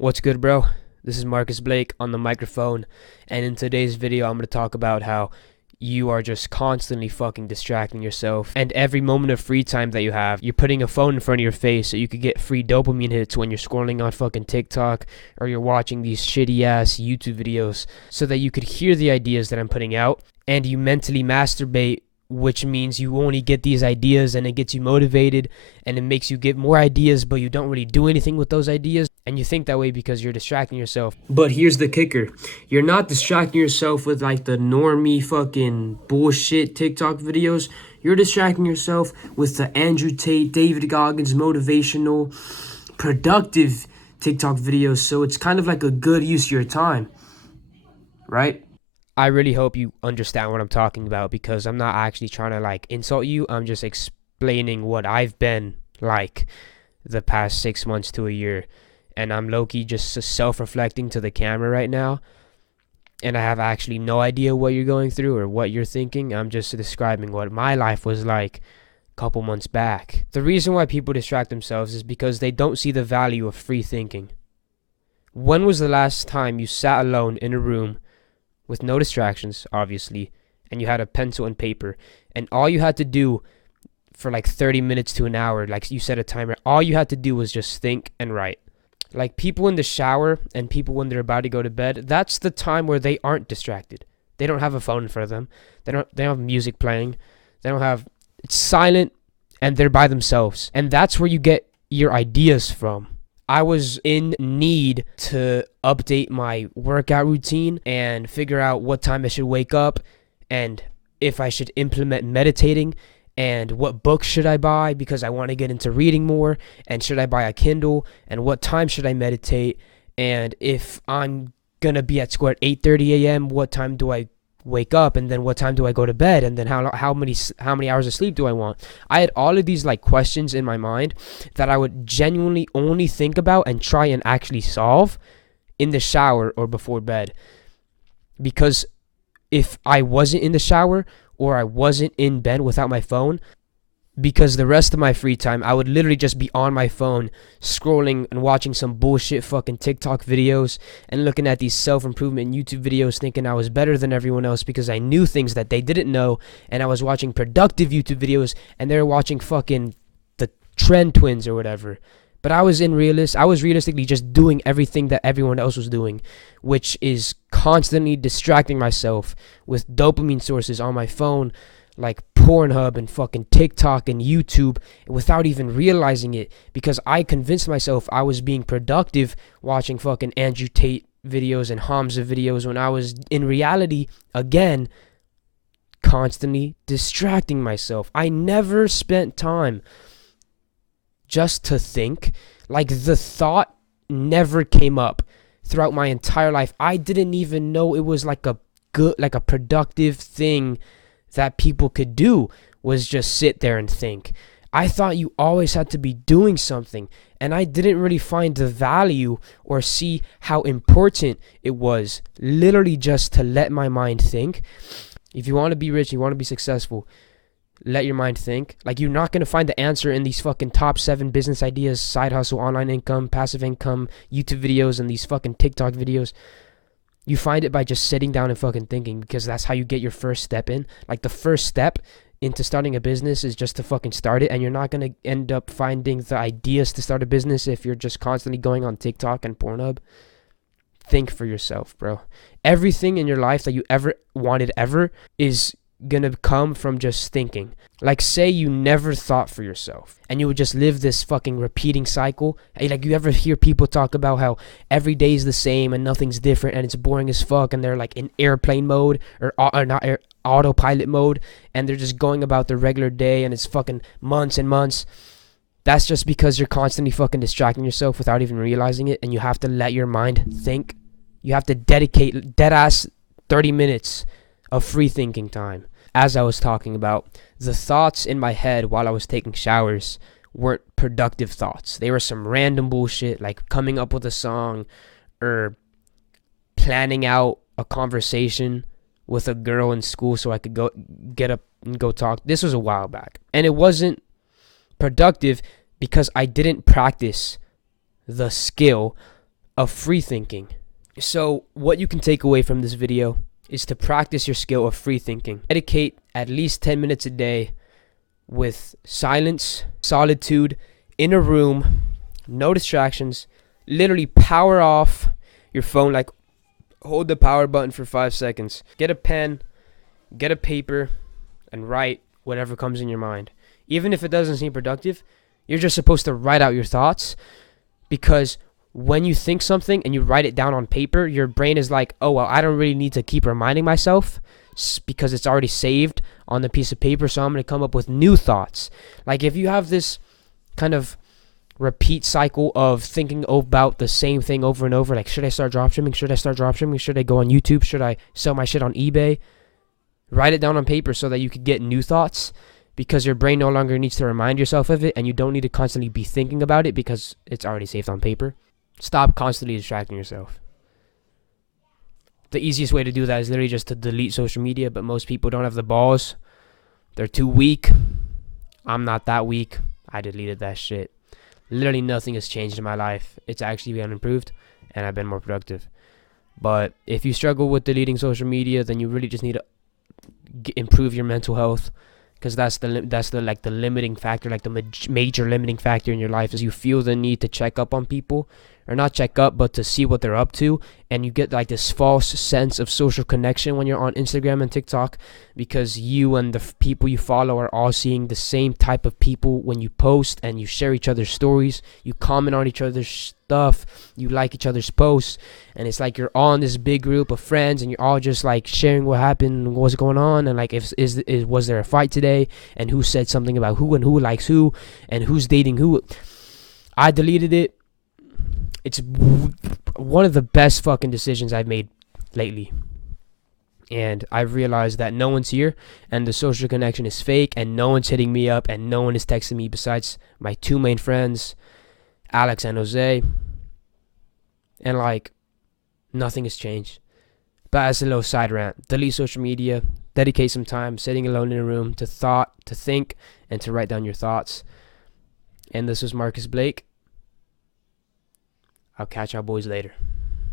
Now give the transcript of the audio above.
What's good, bro? This is Marcus Blake on the microphone, and in today's video, I'm going to talk about how you are just constantly fucking distracting yourself. And every moment of free time that you have, you're putting a phone in front of your face so you could get free dopamine hits when you're scrolling on fucking TikTok or you're watching these shitty ass YouTube videos so that you could hear the ideas that I'm putting out, and you mentally masturbate, which means you only get these ideas and it gets you motivated and it makes you get more ideas, but you don't really do anything with those ideas. And you think that way because you're distracting yourself. But here's the kicker. You're not distracting yourself with like the normie fucking bullshit TikTok videos. You're distracting yourself with the Andrew Tate, David Goggins motivational, productive TikTok videos. So it's kind of like a good use of your time, right? I really hope you understand what I'm talking about, because I'm not actually trying to like insult you. I'm just explaining what I've been like the past 6 months to a year. And I'm low-key just self-reflecting to the camera right now. And I have actually no idea what you're going through or what you're thinking. I'm just describing what my life was like a couple months back. The reason why people distract themselves is because they don't see the value of free thinking. When was the last time you sat alone in a room with no distractions, obviously, and you had a pencil and paper, and all you had to do for like 30 minutes to an hour, like you set a timer, all you had to do was just think and write? Like people in the shower and people when they're about to go to bed, that's the time where they aren't distracted. They don't have a phone in front of them. They don't have music playing. It's silent, and they're by themselves. And that's where you get your ideas from. I was in need to update my workout routine and figure out what time I should wake up and if I should implement meditating and what books should I buy because I want to get into reading more, and should I buy a Kindle, and what time should I meditate, and if I'm going to be at school at 8:30 a.m., what time do I wake up, and then what time do I go to bed, and then how many hours of sleep do I want? I had all of these like questions in my mind that I would genuinely only think about and try and actually solve in the shower or before bed. Because if I wasn't in the shower or I wasn't in bed without my phone, because the rest of my free time, I would literally just be on my phone, scrolling and watching some bullshit fucking TikTok videos and looking at these self-improvement YouTube videos, thinking I was better than everyone else because I knew things that they didn't know. And I was watching productive YouTube videos and they were watching fucking the Trend Twins or whatever. But I was realistically just doing everything that everyone else was doing, which is constantly distracting myself with dopamine sources on my phone, like Pornhub and fucking TikTok and YouTube, without even realizing it, because I convinced myself I was being productive watching fucking Andrew Tate videos and Hamza videos, when I was in reality, again, constantly distracting myself. I never spent time just to think. Like, the thought never came up throughout my entire life. I didn't even know it was like a productive thing that people could do, was just sit there and think. I thought you always had to be doing something, and I didn't really find the value or see how important it was literally just to let my mind think. If you want to be rich, you want to be successful, let your mind think. Like, you're not going to find the answer in these fucking top 7 business ideas, side hustle, online income, passive income, YouTube videos, and these fucking TikTok videos. You find it by just sitting down and fucking thinking, because that's how you get your first step in. Like, the first step into starting a business is just to fucking start it, and you're not going to end up finding the ideas to start a business if you're just constantly going on TikTok and Pornhub. Think for yourself, bro. Everything in your life that you ever wanted is gonna come from just thinking. Like, say you never thought for yourself and you would just live this fucking repeating cycle. Like, you ever hear people talk about how every day is the same and nothing's different and it's boring as fuck, and they're like in airplane mode or autopilot mode, and they're just going about their regular day and it's fucking months and months. That's just because you're constantly fucking distracting yourself without even realizing it, and you have to let your mind think. You have to dedicate deadass 30 minutes of free thinking time. As I was talking about, the thoughts in my head while I was taking showers weren't productive thoughts. They were some random bullshit, like coming up with a song or planning out a conversation with a girl in school so I could get up and go talk. This was a while back, and it wasn't productive because I didn't practice the skill of free thinking. So what you can take away from this video is to practice your skill of free thinking. Dedicate at least 10 minutes a day with silence, solitude, in a room, no distractions. Literally power off your phone, like hold the power button for 5 seconds. Get a pen, get a paper, and write whatever comes in your mind. Even if it doesn't seem productive, you're just supposed to write out your thoughts, because when you think something and you write it down on paper, your brain is like, oh, well, I don't really need to keep reminding myself because it's already saved on the piece of paper, so I'm going to come up with new thoughts. Like if you have this kind of repeat cycle of thinking about the same thing over and over, like should I start dropshipping? Should I start dropshipping? Should I go on YouTube? Should I sell my shit on eBay? Write it down on paper so that you could get new thoughts, because your brain no longer needs to remind yourself of it, and you don't need to constantly be thinking about it because it's already saved on paper. Stop constantly distracting yourself. The easiest way to do that is literally just to delete social media, but most people don't have the balls. They're too weak. I'm not that weak. I deleted that shit. Literally nothing has changed in my life. It's actually been improved, and I've been more productive. But if you struggle with deleting social media, then you really just need to improve your mental health, because that's the limiting factor, like the major limiting factor in your life is you feel the need to check up on people, or not check up, but to see what they're up to, and you get like this false sense of social connection when you're on Instagram and TikTok, because you and the people you follow are all seeing the same type of people when you post, and you share each other's stories, you comment on each other's stuff, you like each other's posts, and it's like you're all in this big group of friends, and you're all just like sharing what happened, what's going on, and like was there a fight today, and who said something about who, and who likes who, and who's dating who. I deleted it. It's one of the best fucking decisions I've made lately. And I realized that no one's here, and the social connection is fake, and no one's hitting me up, and no one is texting me besides my two main friends, Alex and Jose. And like, nothing has changed. But as a little side rant, delete social media, dedicate some time sitting alone in a room to think, and to write down your thoughts. And this was Marcus Blake. I'll catch y'all boys later.